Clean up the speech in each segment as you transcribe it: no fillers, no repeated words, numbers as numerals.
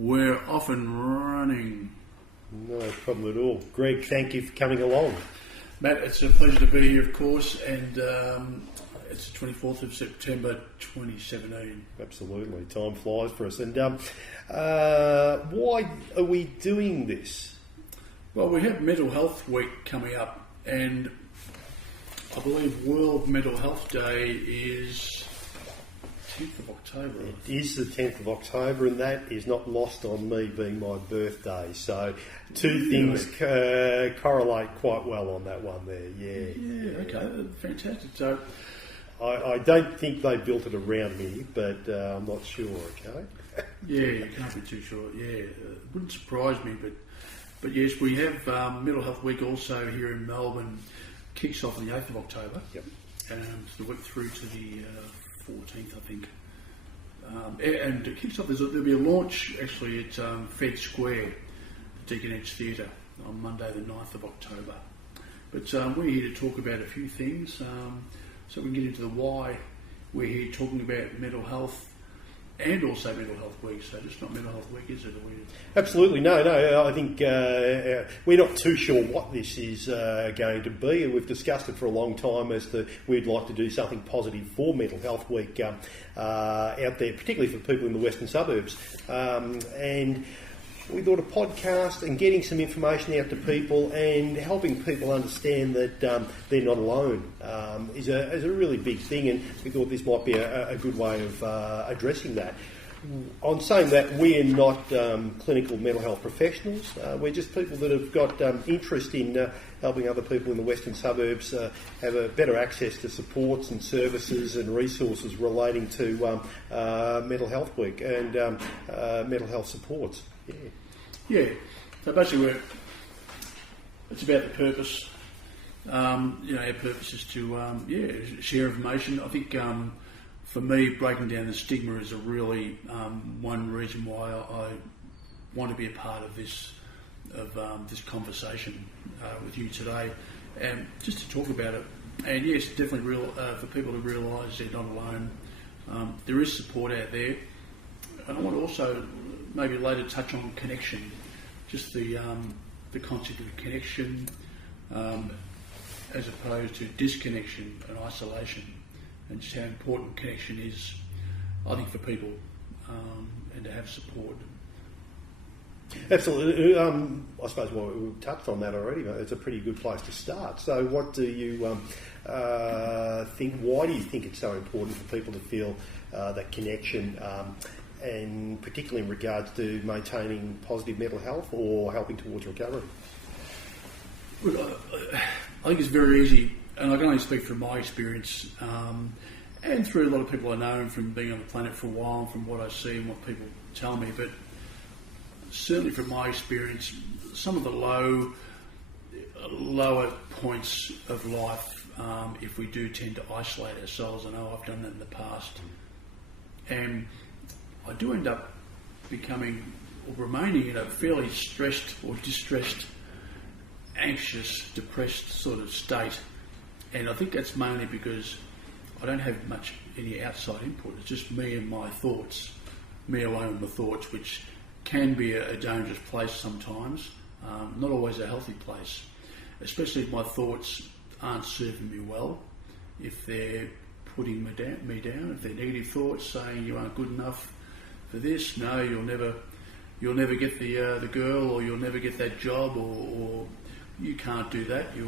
We're off and running. No problem at all. Greg, thank you for coming along. Matt, it's a pleasure to be here, of course, and it's the 24th of September 2017. Absolutely. Time flies for us. And why are we doing this? Well, we have Mental Health Week coming up, and I believe World Mental Health Day is 10th of October. It is the 10th of October, and that is not lost on me being my birthday. So two things correlate quite well on that one there, yeah. Yeah, okay, fantastic. So I don't think they built it around me, but I'm not sure, okay? Yeah, you can't be too sure. Yeah, it wouldn't surprise me, but yes, we have Mental Health Week also here in Melbourne. Kicks off on the 8th of October. Yep. It's the week through to the 14th, I think. And it kicks off, there'll be a launch actually at Fed Square, the Deakin Edge Theatre, on Monday the 9th of October. But we're here to talk about a few things, so we can get into the why we're here talking about mental health and also Mental Health Week. So just not Mental Health Week, is it? Absolutely. No, I think we're not too sure what this is going to be. We've discussed it for a long time as to we'd like to do something positive for Mental Health Week out there, particularly for people in the western suburbs. And we thought a podcast and getting some information out to people and helping people understand that they're not alone is a really big thing, and we thought this might be a good way of addressing that. On saying that, we're not clinical mental health professionals. We're just people that have got interest in helping other people in the western suburbs have a better access to supports and services and resources relating to Mental Health Week and mental health supports. Yeah. So basically, it's about the purpose. Our purpose is to share information. I think for me, breaking down the stigma is a really one reason why I want to be a part of this conversation with you today, and just to talk about it. And yes, definitely for people to realise they're not alone. There is support out there, and I want to also maybe later touch on connection, just the concept of connection as opposed to disconnection and isolation, and just how important connection is, I think, for people and to have support. Absolutely. I suppose we've touched on that already, but it's a pretty good place to start. So what do you think, why do you think it's so important for people to feel that connection, and particularly in regards to maintaining positive mental health or helping towards recovery? Look, I think it's very easy, and I can only speak from my experience and through a lot of people I know and from being on the planet for a while and from what I see and what people tell me, but certainly from my experience, some of the lower points of life, if we do tend to isolate ourselves, I know I've done that in the past, and I do end up becoming or remaining in a fairly stressed or distressed, anxious, depressed sort of state, and I think that's mainly because I don't have any outside input. It's just me and my thoughts, me alone and my thoughts, which can be a dangerous place sometimes, not always a healthy place, especially if my thoughts aren't serving me well, if they're putting me down, if they're negative thoughts saying you aren't good enough for this, no, you'll never get the girl, or you'll never get that job, or you can't do that, you're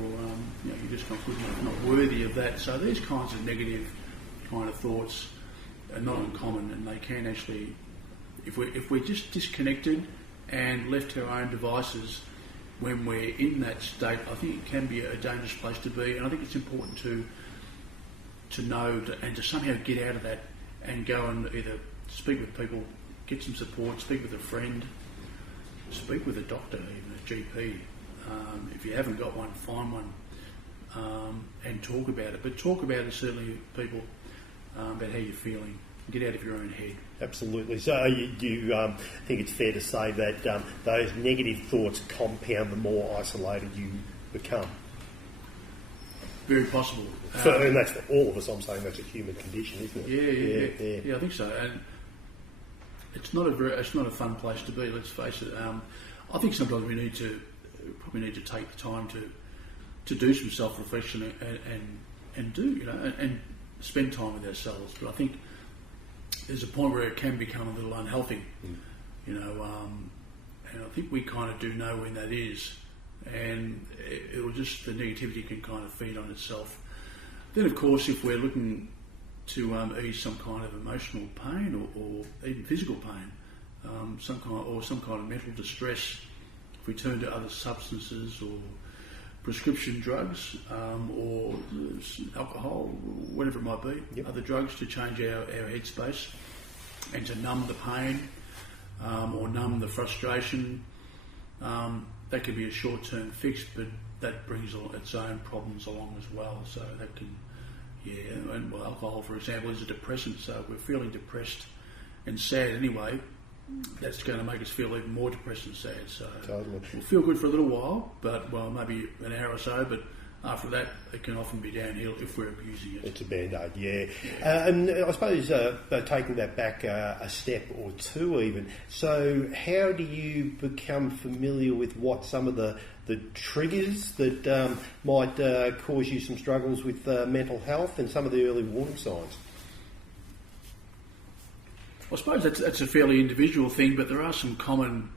just not good enough, not worthy of that. So these kinds of negative kind of thoughts are not uncommon, and they can actually, if we're just disconnected and left to our own devices when we're in that state, I think it can be a dangerous place to be, and I think it's important to know and to somehow get out of that and go and either speak with people, get some support, speak with a friend, speak with a doctor, even a GP. If you haven't got one, find one and talk about it. But talk about it certainly with people about how you're feeling. Get out of your own head. Absolutely. So you think it's fair to say that those negative thoughts compound the more isolated you become? Very possible. And that's for all of us. I'm saying that's a human condition, isn't it? Yeah, I think so. And it's not a fun place to be. Let's face it. I think sometimes we probably need to take the time to do some self-reflection and do, and spend time with ourselves. But I think there's a point where it can become a little unhealthy, and I think we kind of do know when that is, and it will just, the negativity can kind of feed on itself. Then, of course, if we're looking to ease some kind of emotional pain or even physical pain, some kind of mental distress, if we turn to other substances or prescription drugs or alcohol, whatever it might be, other drugs to change our headspace and to numb the pain or numb the frustration, that can be a short-term fix, but that brings its own problems along as well. So that can, and alcohol, for example, is a depressant. So if we're feeling depressed and sad anyway, that's going to make us feel even more depressed and sad. So Totally. we'll feel good for a little while, but maybe an hour or so, but after that it can often be downhill if we're abusing it. It's a band-aid, yeah. And I suppose taking that back a step or two even, so how do you become familiar with what some of the triggers that might cause you some struggles with mental health and some of the early warning signs? I suppose that's a fairly individual thing, but there are some common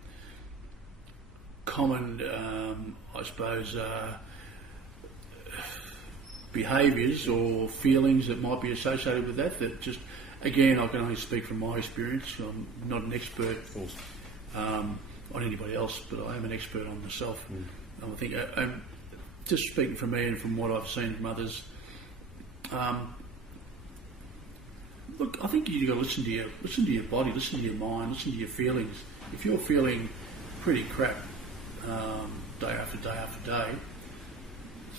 I suppose, behaviours or feelings that might be associated with that just, again, I can only speak from my experience. I'm not an expert on anybody else, but I am an expert on myself. I think, just speaking from me and from what I've seen from others, look, I think you've got to listen to your body, listen to your mind, listen to your feelings. If you're feeling pretty crap day after day after day,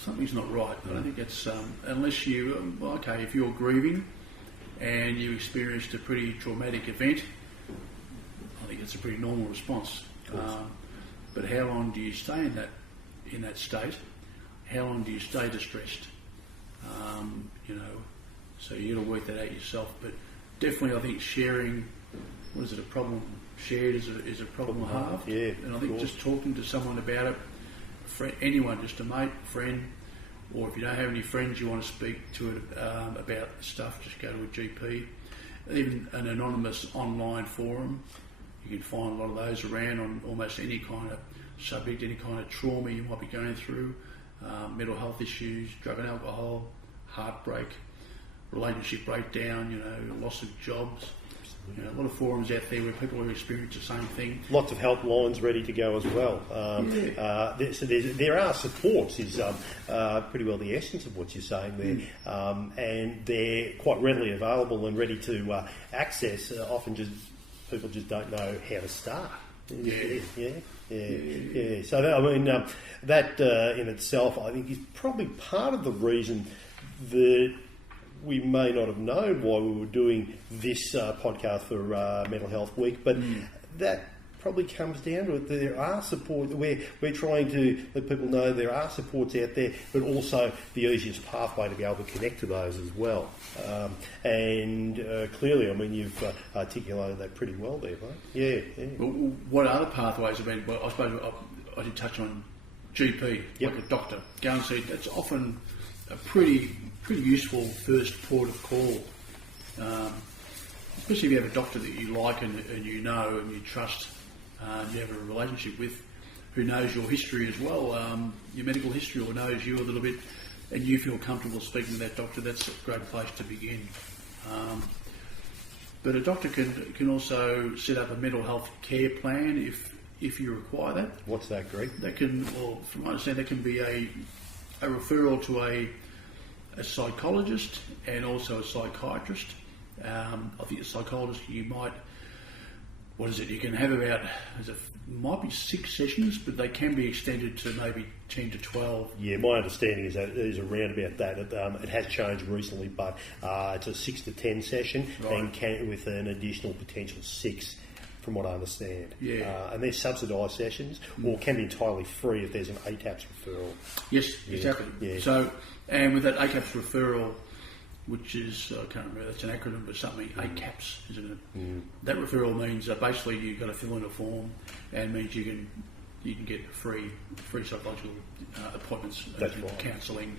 something's not right. I don't think it's unless you if you're grieving and you experienced a pretty traumatic event, I think it's a pretty normal response. But how long do you stay in that state? How long do you stay distressed? So you got to work that out yourself. But definitely, I think sharing, a problem shared is a problem halved. Yeah, and I think just talking to someone about it, anyone, just a mate, friend, or if you don't have any friends you want to speak to it about stuff, just go to a GP. Even an anonymous online forum, you can find a lot of those around on almost any kind of subject, any kind of trauma you might be going through, mental health issues, drug and alcohol, heartbreak, relationship breakdown, loss of jobs. A lot of forums out there where people are experiencing the same thing. Lots of helplines ready to go as well. There are supports is pretty well the essence of what you're saying there, and they're quite readily available and ready to access. Often just people just don't know how to start. Yeah. So that in itself, I think, is probably part of the reason that we may not have known why we were doing this podcast for Mental Health Week, but that probably comes down to it. There are supports. We're trying to let people know there are supports out there, but also the easiest pathway to be able to connect to those as well. And clearly, you've articulated that pretty well there, mate. Yeah. Well, what other pathways have been? Well, I suppose I did touch on GP, like a doctor. Go and see. That's often a pretty useful first port of call, especially if you have a doctor that you like and you know and you trust, you have a relationship with, who knows your history as well, your medical history, or knows you a little bit, and you feel comfortable speaking to that doctor. That's a great place to begin. But a doctor can also set up a mental health care plan if you require that. What's that, Greg? That can, well, from what I understand, that can be a referral to a psychologist and also a psychiatrist. I think a psychologist you might, you can have about, might be 6 sessions, but they can be extended to maybe 10 to 12. Yeah, my understanding is that it is around about that. It has changed recently, but it's a 6 to 10 session, and with an additional potential 6. From what I understand. And they're subsidised sessions, or can be entirely free if there's an ACAPS referral. Yes, exactly. Yeah. So, and with that ACAPS referral, which is, I can't remember, that's an acronym for something, ACAPS, isn't it? That referral means that basically you've got to fill in a form and means you can get free psychological appointments, That's right. counselling,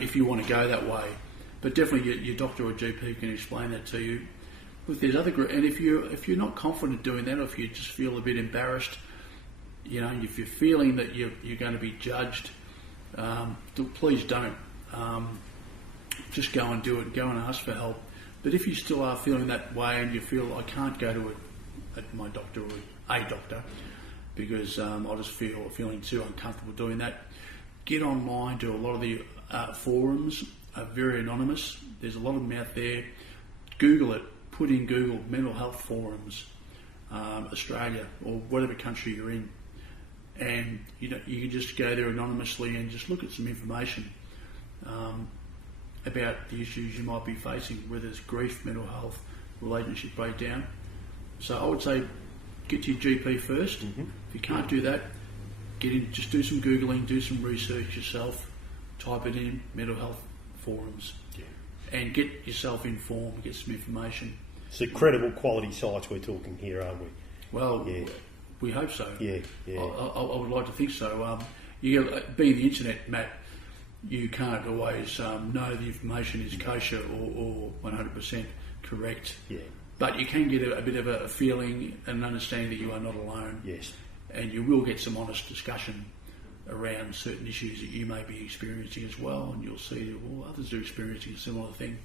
if you want to go that way. But definitely your doctor or GP can explain that to you. But there's other and if you're not confident doing that, or if you just feel a bit embarrassed, if you're feeling that you're going to be judged, please don't. Just go and do it. Go and ask for help. But if you still are feeling that way and you feel I can't go to my doctor or a doctor because I just feeling too uncomfortable doing that, get online. Do a lot of the forums are very anonymous. There's a lot of them out there. Google it. Put in Google mental health forums, Australia or whatever country you're in, and you can just go there anonymously and just look at some information about the issues you might be facing, whether it's grief, mental health, relationship breakdown. So I would say get to your GP first. Mm-hmm. If you can't do that, just do some Googling, do some research yourself, type it in, mental health forums, and get yourself informed, get some information. So credible quality sites we're talking here, aren't we? Well, we hope so. Yeah. I would like to think so. Being the internet, Matt, you can't always know the information is kosher or 100% correct. Yeah. But you can get a bit of a feeling and understanding that you are not alone. Yes. And you will get some honest discussion around certain issues that you may be experiencing as well, and you'll see others are experiencing a similar thing.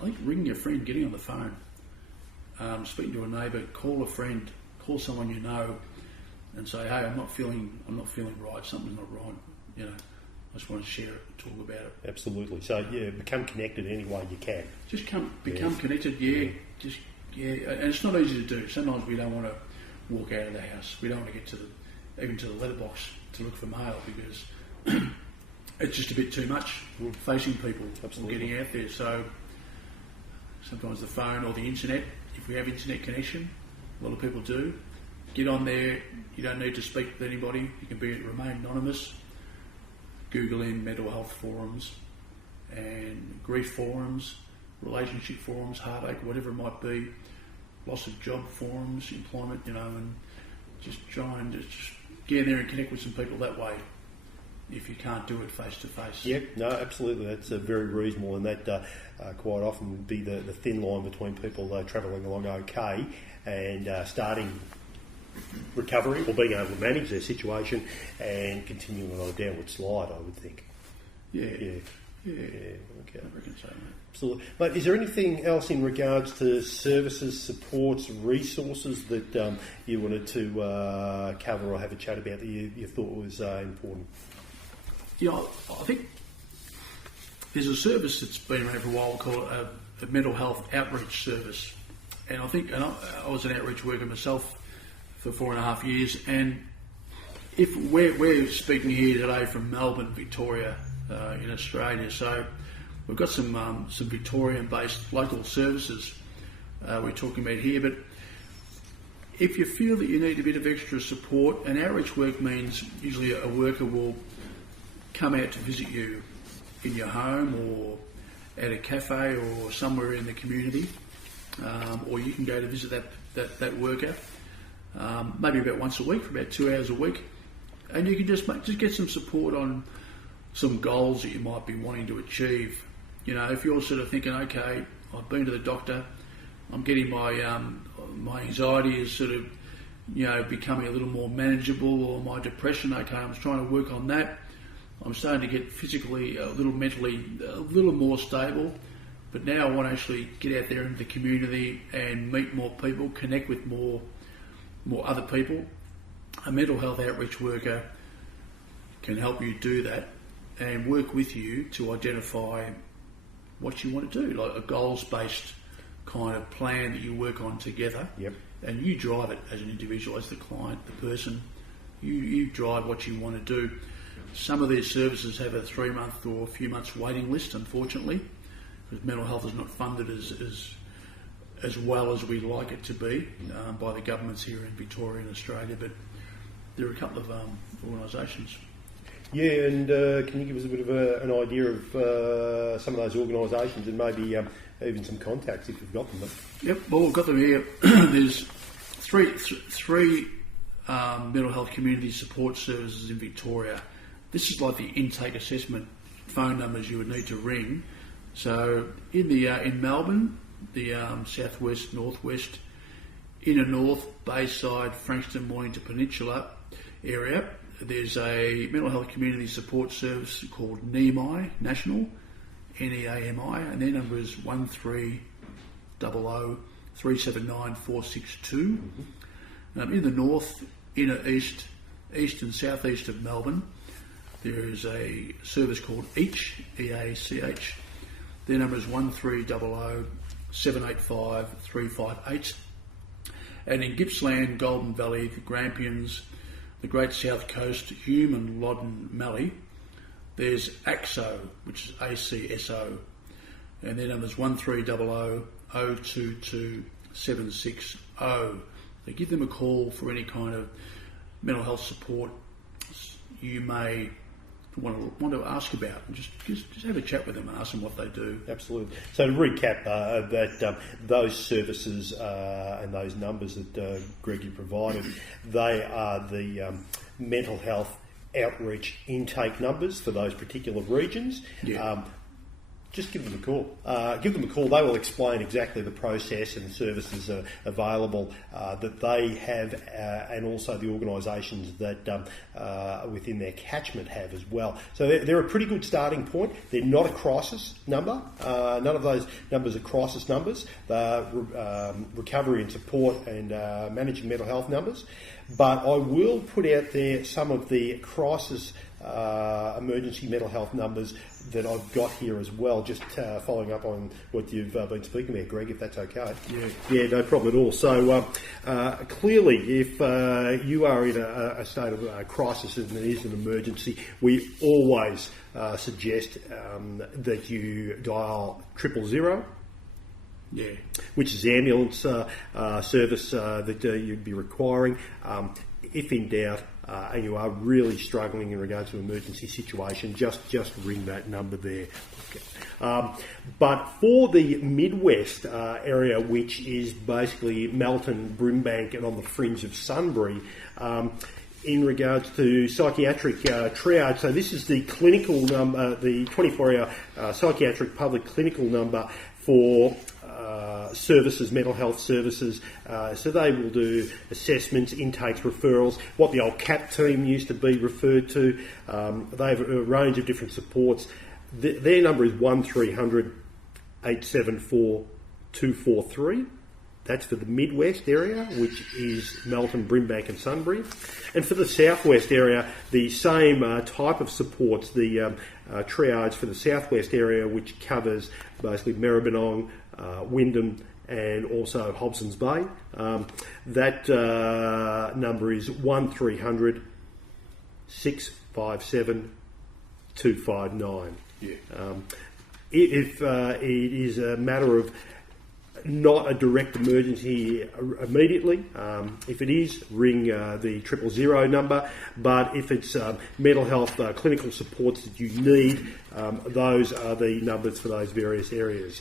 I think ringing a friend, getting on the phone, speaking to a neighbour, call a friend, call someone you know, and say, "Hey, I'm not feeling right. Something's not right. I just want to share it, talk about it." Absolutely. So become connected any way you can. Just become connected. And it's not easy to do. Sometimes we don't want to walk out of the house. We don't want to get even to the letterbox to look for mail because it's just a bit too much facing people and getting out there. So sometimes the phone or the internet, if we have internet connection, a lot of people do, get on there. You don't need to speak to anybody. You can remain anonymous. Google in mental health forums and grief forums, relationship forums, heartache, whatever it might be, loss of job forums, employment, and just try and just get in there and connect with some people that way if you can't do it face to face. Yep, no, absolutely. That's very reasonable, and that quite often would be the thin line between people travelling along okay and starting recovery or being able to manage their situation and continuing on a downward slide, I would think. Yeah. Okay. I reckon so, mate. Absolutely. Mate, is there anything else in regards to services, supports, resources that you wanted to cover or have a chat about that you thought was important? I think there's a service that's been around for a while called a mental health outreach service. And I was an outreach worker myself for 4.5 years. And if we're speaking here today from Melbourne, Victoria, in Australia. So we've got some Victorian-based local services we're talking about here. But if you feel that you need a bit of extra support, and outreach work means usually a worker will come out to visit you in your home or at a cafe or somewhere in the community, or you can go to visit that worker maybe about once a week for about 2 hours a week, and you can just get some support on some goals that you might be wanting to achieve. If you're sort of thinking, okay, I've been to the doctor, I'm getting my anxiety is sort of becoming a little more manageable, or my depression, okay, I'm trying to work on that. I'm starting to get physically mentally a little more stable, but now I want to actually get out there into the community and meet more people, connect with more other people. A mental health outreach worker can help you do that and work with you to identify what you want to do, like a goals-based kind of plan that you work on together. Yep. And you drive it as an individual, as the client, the person. You drive what you want to do. Some of these services have a 3-month or a few months waiting list, unfortunately, because mental health is not funded as well as we like it to be by the governments here in Victoria and Australia. But there are a couple of organisations. Yeah, and can you give us a bit of an idea of some of those organisations and maybe even some contacts if you've got them? Yep, well, we've got them here. There's three mental health community support services in Victoria. This is like the intake assessment phone numbers you would need to ring. So in Melbourne, the southwest, northwest, inner north, Bayside, Frankston, Mornington Peninsula area, there's a mental health community support service called NEAMI, National, NEAMI, and their number is 1300 379 462. In the north, inner east, east and southeast of Melbourne, there is a service called EACH, EACH. Their number is 1300 785 358. And in Gippsland, Golden Valley, the Grampians, the Great South Coast, Hume and Loddon Mallee, there's ACSO, which is ACSO, and their number is 1300 022 760. So give them a call for any kind of mental health support you may want to ask about, and just have a chat with them and ask them what they do. Absolutely. So to recap, that those services and those numbers that Greg you provided, they are the mental health outreach intake numbers for those particular regions. Yeah. Just give them a call. Give them a call. They will explain exactly the process and services available that they have, and also the organisations that within their catchment have as well. So they're a pretty good starting point. They're not a crisis number. None of those numbers are crisis numbers. They're recovery and support and managing mental health numbers. But I will put out there some of the crisis emergency mental health numbers that I've got here as well, just following up on what you've been speaking about, Greg, if that's okay. Yeah, no problem at all. So clearly, if you are in a state of crisis and it is an emergency, we always suggest that you dial 000. Yeah. Which is the ambulance service that you'd be requiring. If in doubt, and you are really struggling in regards to an emergency situation, just ring that number there. Okay. But for the Midwest area, which is basically Melton, Brimbank, and on the fringe of Sunbury, in regards to psychiatric triage, so this is the clinical number, the 24-hour psychiatric public clinical number for services, mental health services. So they will do assessments, intakes, referrals, what the old CAP team used to be referred to. They have a range of different supports. Their number is 1300 874 243. That's for the Midwest area, which is Melton, Brimbank and Sunbury. And for the Southwest area, the same type of supports, the triage for the Southwest area, which covers basically Maribyrnong, Wyndham and also Hobson's Bay. That number is 1300 657 259. Yeah. If it is a matter of not a direct emergency immediately, if it is, ring the 000 number. But if it's mental health clinical supports that you need, those are the numbers for those various areas.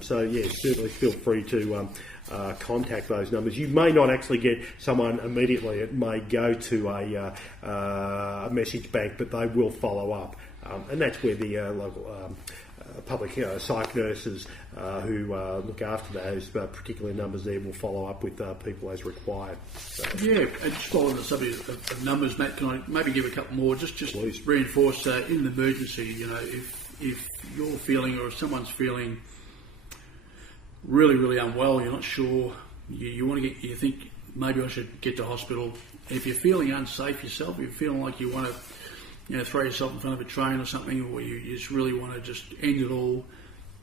So yeah, certainly feel free to contact those numbers. You may not actually get someone immediately. It may go to a message bank, but they will follow up. And that's where the local public psych nurses who look after those particular numbers there will follow up with people as required. So. Yeah, and just following the subject of numbers, Matt, can I maybe give a couple more? Just Please. Reinforce in an emergency, you know, if you're feeling or if someone's feeling really, really unwell, you're not sure, you want to you think maybe I should get to hospital. If you're feeling unsafe yourself, you're feeling like you want to throw yourself in front of a train or something, or you just really want to just end it all,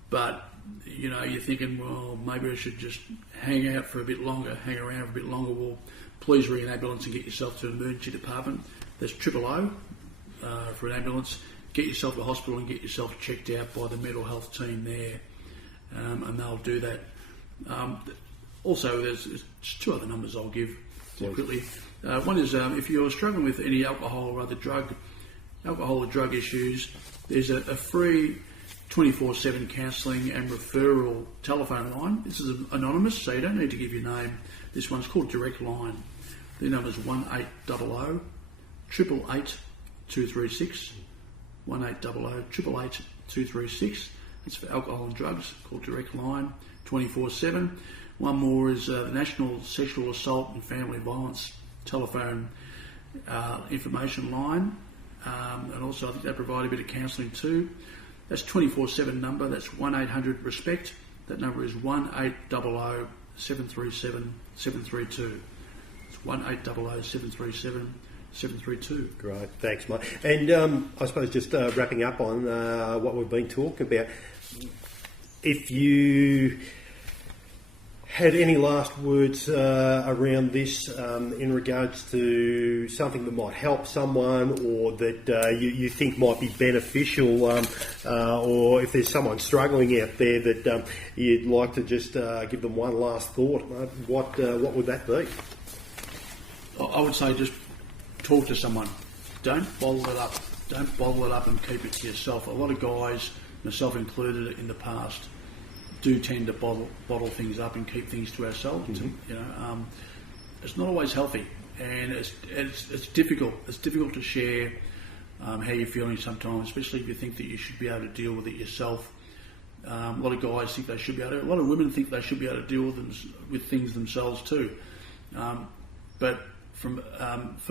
but you're thinking, well, maybe I should just hang around for a bit longer. Well, please ring an ambulance and get yourself to an emergency department. There's 000 for an ambulance. Get yourself to hospital and get yourself checked out by the mental health team there, and they'll do that. Also, there's two other numbers I'll give quickly. One is if you're struggling with any alcohol or other drug alcohol or drug issues, there's a free 24/7 counselling and referral telephone line. This is anonymous, so you don't need to give your name. This one's called Direct Line. The number's 1800 888 236. 1800 888 236. It's for alcohol and drugs, called Direct Line, 24/7. One more is the National Sexual Assault and Family Violence telephone information line, and also I think they provide a bit of counselling too. That's 24/7 number. That's 1800-RESPECT. That number is 1800 737 732. It's 1800 737 732. Great, thanks, mate. And I suppose just wrapping up on what we've been talking about, if you had any last words around this in regards to something that might help someone, or that you think might be beneficial, or if there's someone struggling out there that you'd like to just give them one last thought, what would that be? I would say just talk to someone. Don't bottle it up. Don't bottle it up and keep it to yourself. A lot of guys, myself included in the past, do tend to bottle things up and keep things to ourselves. Mm-hmm. It's not always healthy, and it's difficult. It's difficult to share how you're feeling sometimes, especially if you think that you should be able to deal with it yourself. A lot of guys think they should be able to. A lot of women think they should be able to deal with things themselves too. But for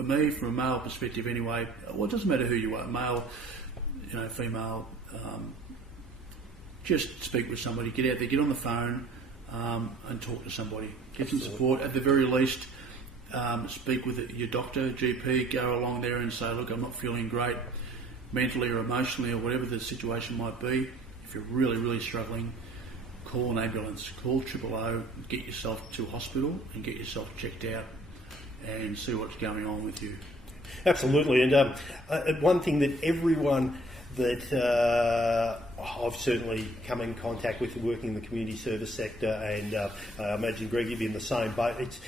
me, from a male perspective anyway, well, it doesn't matter who you are, male, female. Just speak with somebody, get out there, get on the phone, and talk to somebody. Get some support. At the very least, speak with your doctor, GP, go along there and say, look, I'm not feeling great mentally or emotionally or whatever the situation might be. If you're really, really struggling, call an ambulance, call 000, get yourself to hospital and get yourself checked out and see what's going on with you. Absolutely. And one thing that everyone that I've certainly come in contact with working in the community service sector, and I imagine Greg, you'd be in the same boat. It's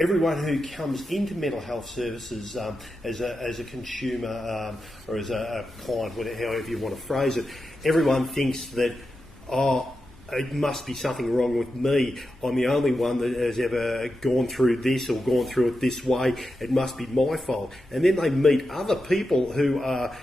everyone who comes into mental health services as a consumer or as a client, however you want to phrase it, everyone thinks that, it must be something wrong with me. I'm the only one that has ever gone through this or gone through it this way. It must be my fault. And then they meet other people who are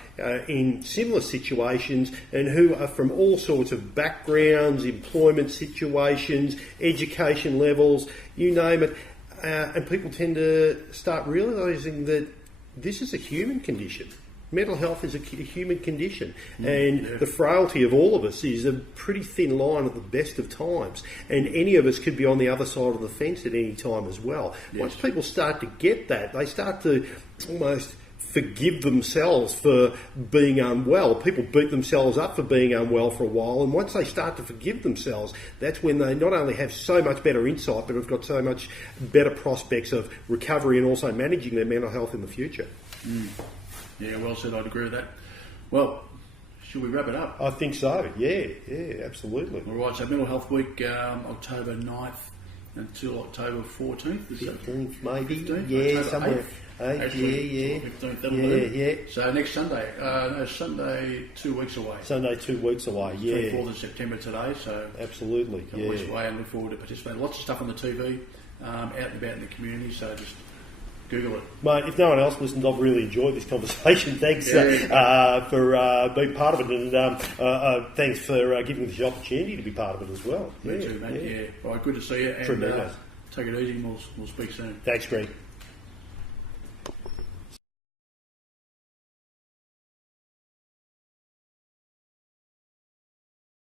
in similar situations and who are from all sorts of backgrounds, employment situations, education levels, you name it. And people tend to start realising that this is a human condition. Mental health is a human condition, and the frailty of all of us is a pretty thin line at the best of times, and any of us could be on the other side of the fence at any time as well. Yes. Once people start to get that, they start to almost forgive themselves for being unwell. People beat themselves up for being unwell for a while, and once they start to forgive themselves, that's when they not only have so much better insight, but have got so much better prospects of recovery and also managing their mental health in the future. Yeah, well said. I'd agree with that. Well, should we wrap it up? I think so. Yeah, absolutely. All right, so Mental Health Week, October 9th until October 14th. 15th, maybe. 15th? Yeah, October somewhere. 8th. Yeah. 15th, that'll do. Yeah. So next Sunday, Sunday 2 weeks away. Sunday 2 weeks away, yeah. 24th of September today, so absolutely, a couple weeks away, and look forward to participating. Lots of stuff on the TV, out and about in the community, so just Google it. Mate, if no one else listened, I've really enjoyed this conversation. Thanks for being part of it, and thanks for giving us the opportunity to be part of it as well. Me too, mate. Yeah. Right, good to see you. And Tremendous. Take it easy, and we'll speak soon. Thanks, Greg.